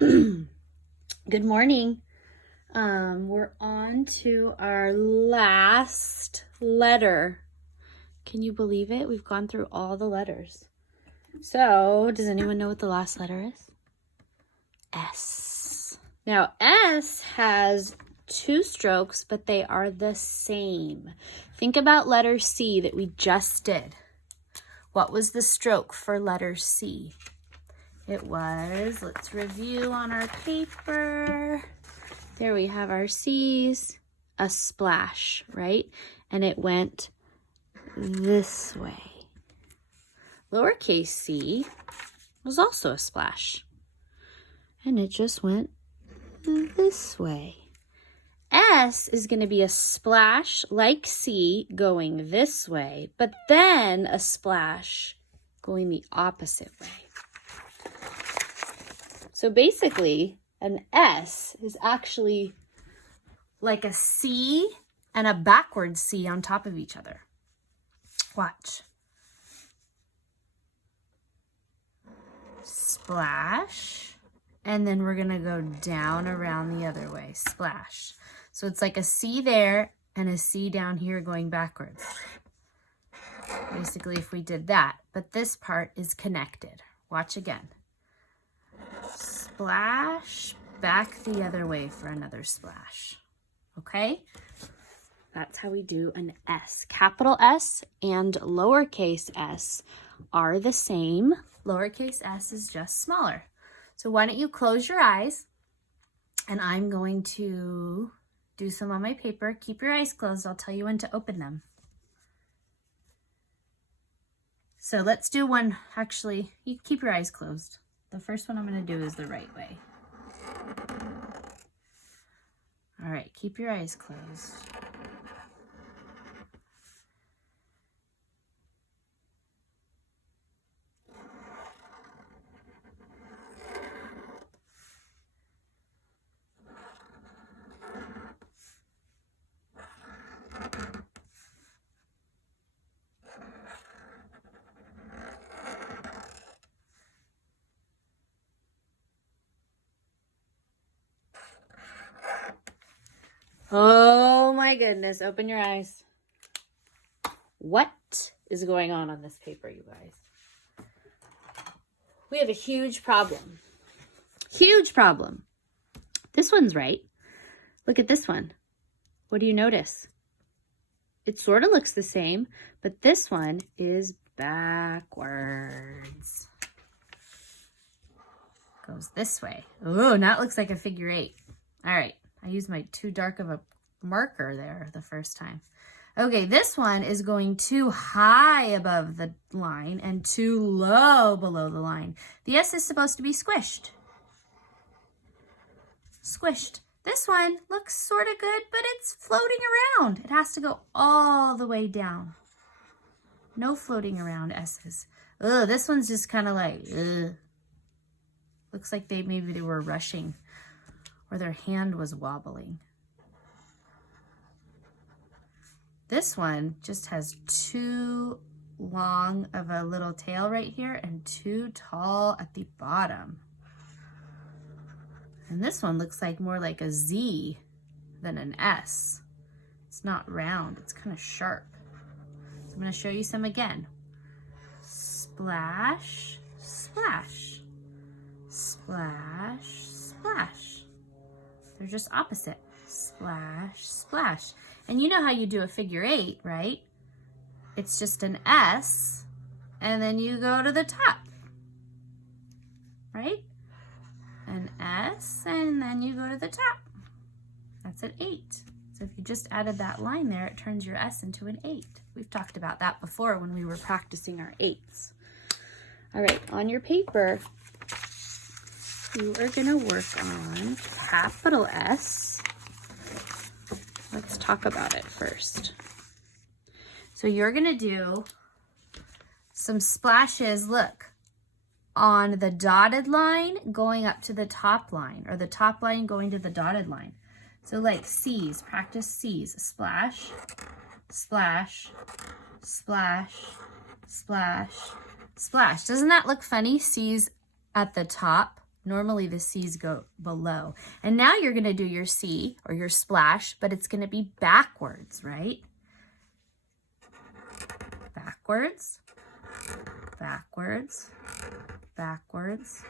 Good morning. We're on to our last letter. Can you believe it? We've gone through all the letters. So, does anyone know what the last letter is? S. Now, S has two strokes, but they are the same. Think about letter C that we just did. What was the stroke for letter C? It was, let's review on our paper. There we have our C's, a splash, right? And it went this way. Lowercase c was also a splash. And it just went this way. S is going to be a splash like C going this way, but then a splash going the opposite way. So basically, an S is actually like a C and a backwards C on top of each other. Watch. Splash. And then we're going to go down around the other way. Splash. So it's like a C there and a C down here going backwards. Basically, if we did that. But this part is connected. Watch again. Splash, back the other way for another splash. Okay? That's how we do an S. Capital S and lowercase s are the same. Lowercase s is just smaller. So why don't you close your eyes, and I'm going to do some on my paper. Keep your eyes closed. I'll tell you when to open them. So let's do one. Actually, you keep your eyes closed. The first one I'm going to do is the right way. All right, keep your eyes closed. Oh my goodness, open your eyes. What is going on this paper, you guys? We have a huge problem. Huge problem. This one's right. Look at this one. What do you notice? It sort of looks the same, but this one is backwards. Goes this way. Oh, now it looks like a figure 8. All right. I used my too dark of a marker there the first time. Okay, this one is going too high above the line and too low below the line. The S is supposed to be squished. Squished. This one looks sort of good, but it's floating around. It has to go all the way down. No floating around S's. Ugh, this one's just kind of like, ugh. Looks like maybe they were rushing, or their hand was wobbling. This one just has too long of a little tail right here and too tall at the bottom. And this one looks like more like a Z than an S. It's not round, it's kind of sharp. So I'm going to show you some again. Splash, splash, splash, splash. They're just opposite. Splash, splash. And you know how you do a figure 8, right? It's just an S, and then you go to the top, right? An S, and then you go to the top. That's an 8. So if you just added that line there, it turns your S into an 8. We've talked about that before when we were practicing our 8s. All right, on your paper, you are going to work on capital S. Let's talk about it first. So you're going to do some splashes, look, on the dotted line going up to the top line, or the top line going to the dotted line. So like C's, practice C's. Splash, splash, splash, splash, splash. Doesn't that look funny? C's at the top Normally the C's go below. And now you're going to do your C or your splash, but it's going to be backwards, right? Backwards, backwards, backwards,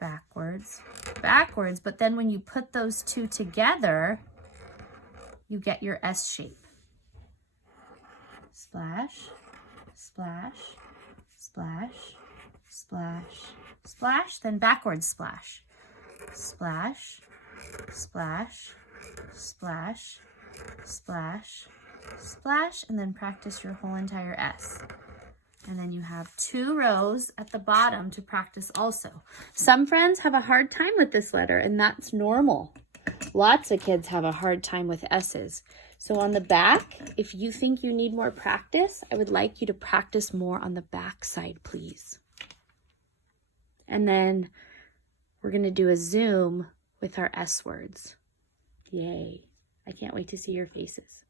backwards, backwards. But then when you put those two together, you get your S shape. Splash, splash, splash, splash, splash, then backwards splash. Splash, splash, splash, splash, splash, and then practice your whole entire S. And then you have 2 rows at the bottom to practice also. Some friends have a hard time with this letter, and that's normal. Lots of kids have a hard time with S's. So on the back, if you think you need more practice, I would like you to practice more on the back side, please. And then we're going to do a zoom with our S words. Yay. I can't wait to see your faces.